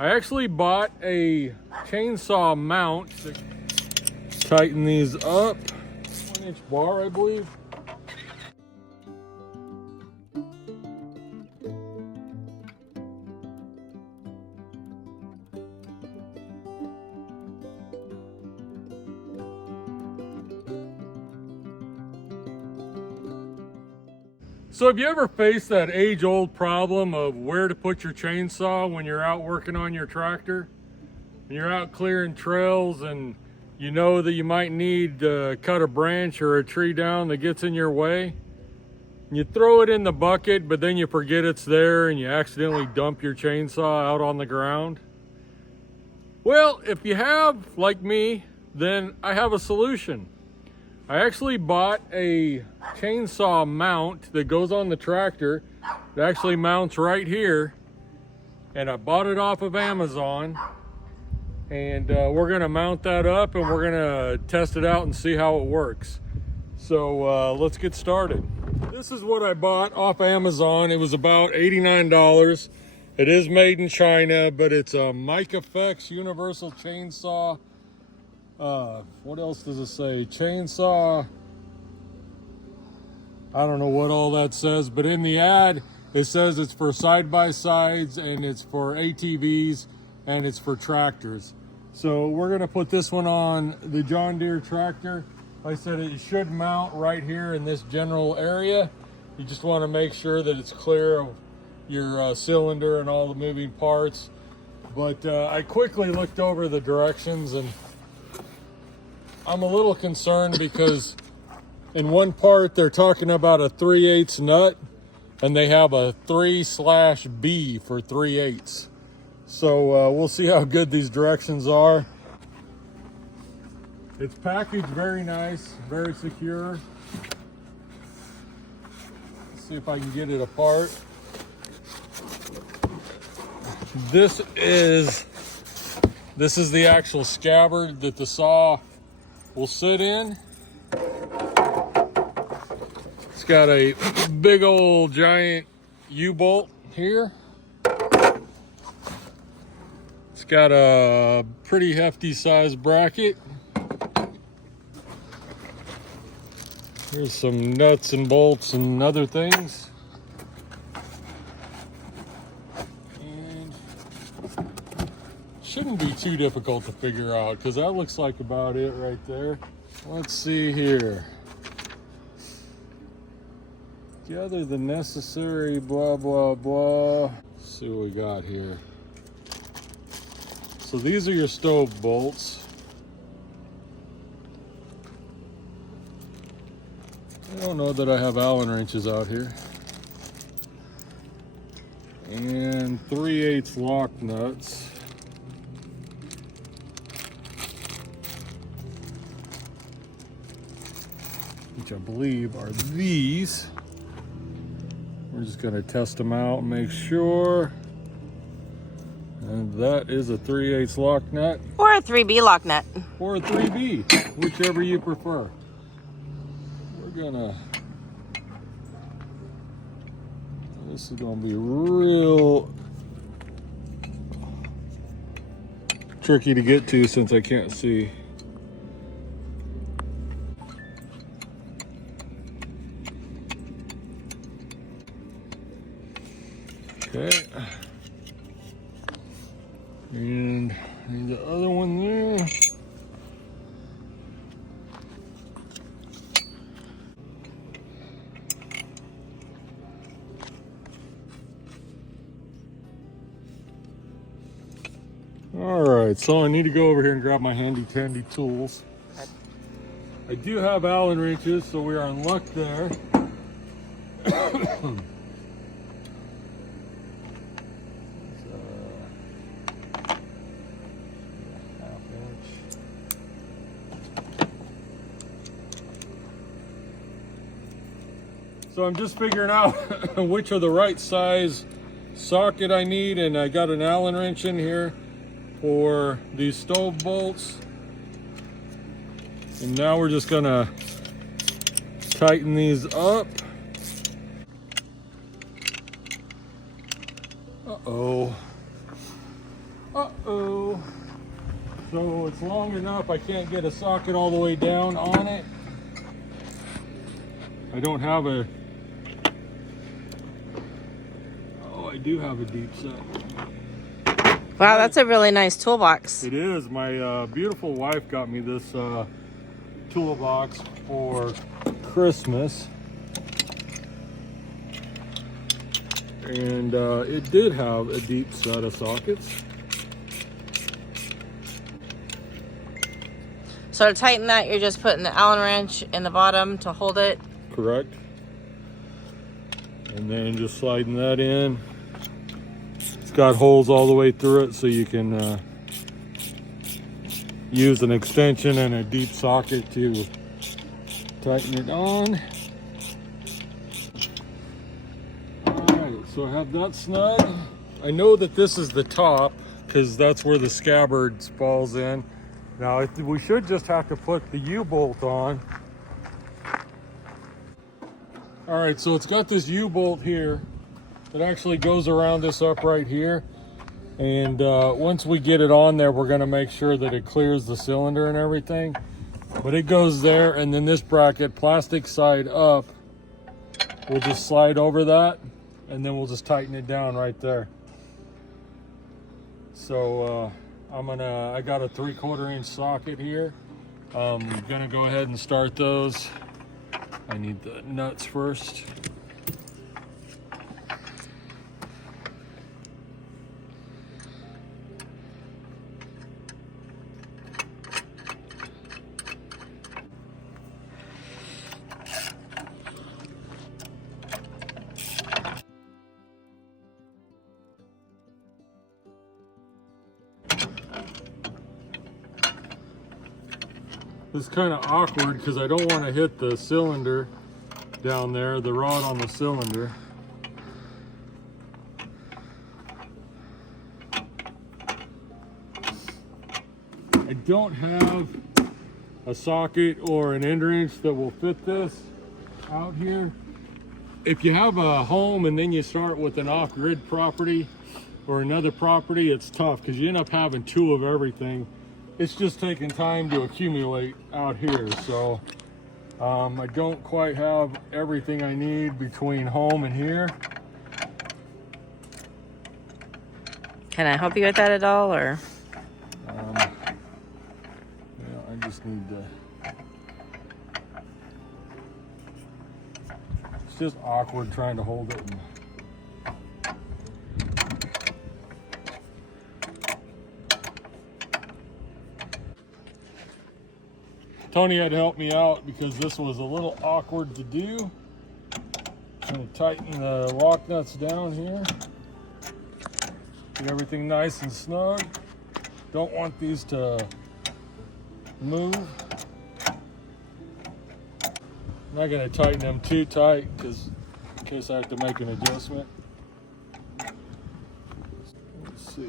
I actually bought a chainsaw mount to tighten these up. 1-inch bar, I believe. So have you ever faced that age-old problem of where to put your chainsaw when you're out working on your tractor? When you're out clearing trails and you know that you might need to cut a branch or a tree down that gets in your way. And you throw it in the bucket, but then you forget it's there and you accidentally dump your chainsaw out on the ground. Well, if you have, like me, then I have a solution. I actually bought a chainsaw mount that goes on the tractor. It actually mounts right here. And I bought it off of Amazon. And we're gonna mount that up and we're gonna test it out and see how it works. So let's get started. This is what I bought off Amazon. It was about $89. It is made in China, but it's a Mike Effects Universal Chainsaw. What else does it say? Chainsaw. I don't know what all that says, but in the ad, it says it's for side-by-sides and it's for ATVs and it's for tractors. So we're gonna put this one on the John Deere tractor. Like I said, it should mount right here in this general area. You just wanna make sure that it's clear of your cylinder and all the moving parts. But I quickly looked over the directions and I'm a little concerned because in one part they're talking about a 3/8 nut and they have a 3/B for 3/8. So we'll see how good these directions are. It's packaged very nice, very secure. Let's see if I can get it apart. This is the actual scabbard that the saw will sit in. It's got a big old giant U-bolt here. It's got a pretty hefty size bracket. Here's some nuts and bolts and other things. And shouldn't be too difficult to figure out because that looks like about it right there. Let's see here. Gather the necessary blah, blah, blah. Let's see what we got here. So these are your stove bolts. I don't know that I have Allen wrenches out here. And 3/8 lock nuts. Which I believe are these. We're just gonna test them out and make sure. And that is a 3/8 lock nut. Or a 3B lock nut. Or a 3B, whichever you prefer. We're gonna, this is gonna be real tricky to get to since I can't see. Okay. And the other one there. All right, so I need to go over here and grab my handy dandy tools. I do have Allen wrenches, so we are in luck there. So I'm just figuring out which are the right size socket I need, and I got an Allen wrench in here for these stove bolts. And now we're just gonna tighten these up. Uh-oh. Uh-oh. So it's long enough I can't get a socket all the way down on it. I don't have a... Oh, I do have a deep set. Wow, that's a really nice toolbox. It is. My beautiful wife got me this toolbox for Christmas. And it did have a deep set of sockets. So to tighten that, you're just putting the Allen wrench in the bottom to hold it. Correct. And then just sliding that in. It's got holes all the way through it, so you can use an extension and a deep socket to tighten it on. Alright, so I have that snug. I know that this is the top because that's where the scabbard falls in. Now we should just have to put the U-bolt on. Alright, so it's got this U-bolt here that actually goes around this upright here. And once we get it on there, we're going to make sure that it clears the cylinder and everything. But it goes there, and then this bracket, plastic side up, we'll just slide over that, and then we'll just tighten it down right there. So I got a 3/4 inch socket here. I'm gonna go ahead and start those. I need the nuts first. This is kind of awkward because I don't want to hit the cylinder down there, the rod on the cylinder. I don't have a socket or an end wrench that will fit this out here. If you have a home and then you start with an off-grid property or another property, it's tough because you end up having two of everything. It's just taking time to accumulate out here, so I don't quite have everything I need between home and here. Can I help you with that at all, or? Yeah, I just need to. It's just awkward trying to hold it. Tony had to help me out because this was a little awkward to do. I'm going to tighten the lock nuts down here. Get everything nice and snug. Don't want these to move. I'm not going to tighten them too tight because in case I have to make an adjustment. Let's see.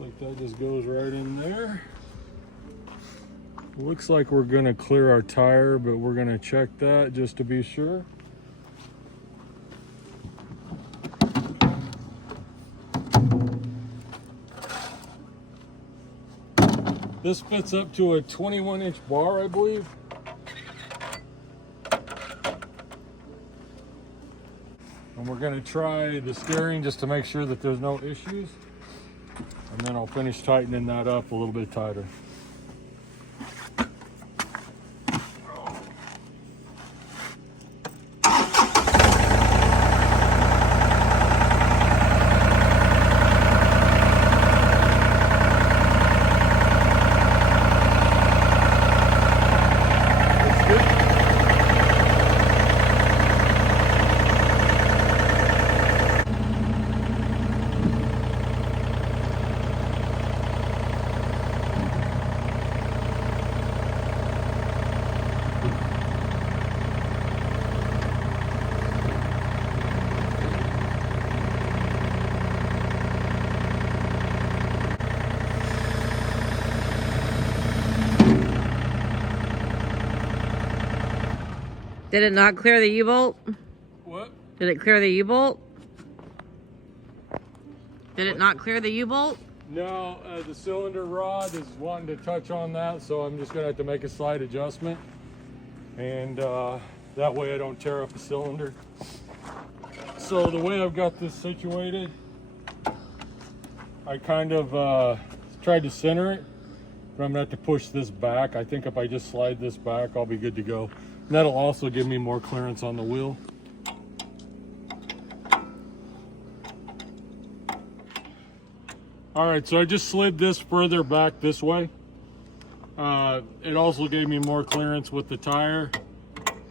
Like that just goes right in there. Looks like we're gonna clear our tire, but we're gonna check that just to be sure. This fits up to a 21-inch bar, I believe. And we're gonna try the steering just to make sure that there's no issues. And then I'll finish tightening that up a little bit tighter. Did it not clear the U-bolt? What? Did it clear the U-bolt? Did it not clear the U-bolt? No, the cylinder rod is wanting to touch on that, so I'm just gonna have to make a slight adjustment. And that way I don't tear up the cylinder. So the way I've got this situated, I kind of tried to center it, but I'm gonna have to push this back. I think if I just slide this back, I'll be good to go. And that'll also give me more clearance on the wheel. All right, so I just slid this further back this way. It also gave me more clearance with the tire,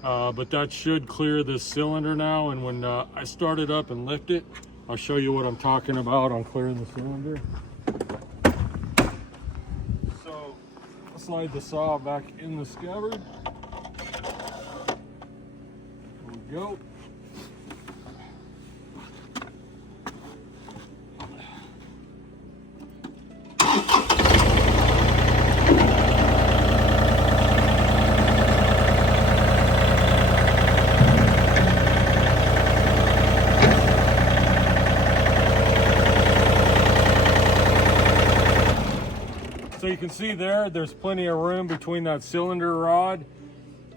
but that should clear this cylinder now. And when I start it up and lift it, I'll show you what I'm talking about on clearing the cylinder. So I'll slide the saw back in the scabbard. There we go. So you can see there's plenty of room between that cylinder rod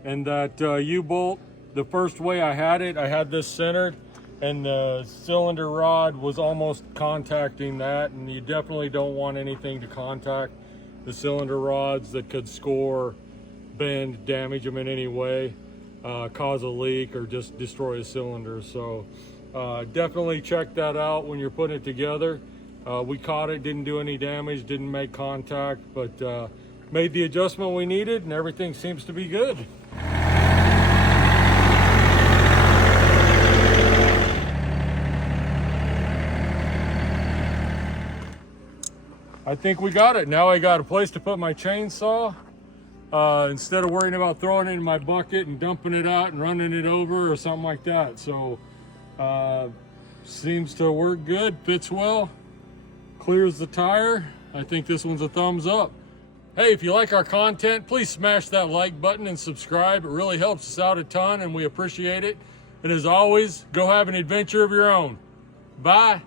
and that U-bolt. The first way I had this centered, and the cylinder rod was almost contacting that, and you definitely don't want anything to contact the cylinder rods that could score, bend, damage them in any way, cause a leak, or just destroy a cylinder. So definitely check that out when you're putting it together. We caught it, didn't do any damage, didn't make contact, but made the adjustment we needed, and everything seems to be good. I think we got it. Now I got a place to put my chainsaw. Instead of worrying about throwing it in my bucket and dumping it out and running it over or something like that. So seems to work good, fits well, clears the tire. I think this one's a thumbs up. Hey, if you like our content, please smash that like button and subscribe. It really helps us out a ton and we appreciate it. And as always, go have an adventure of your own. Bye.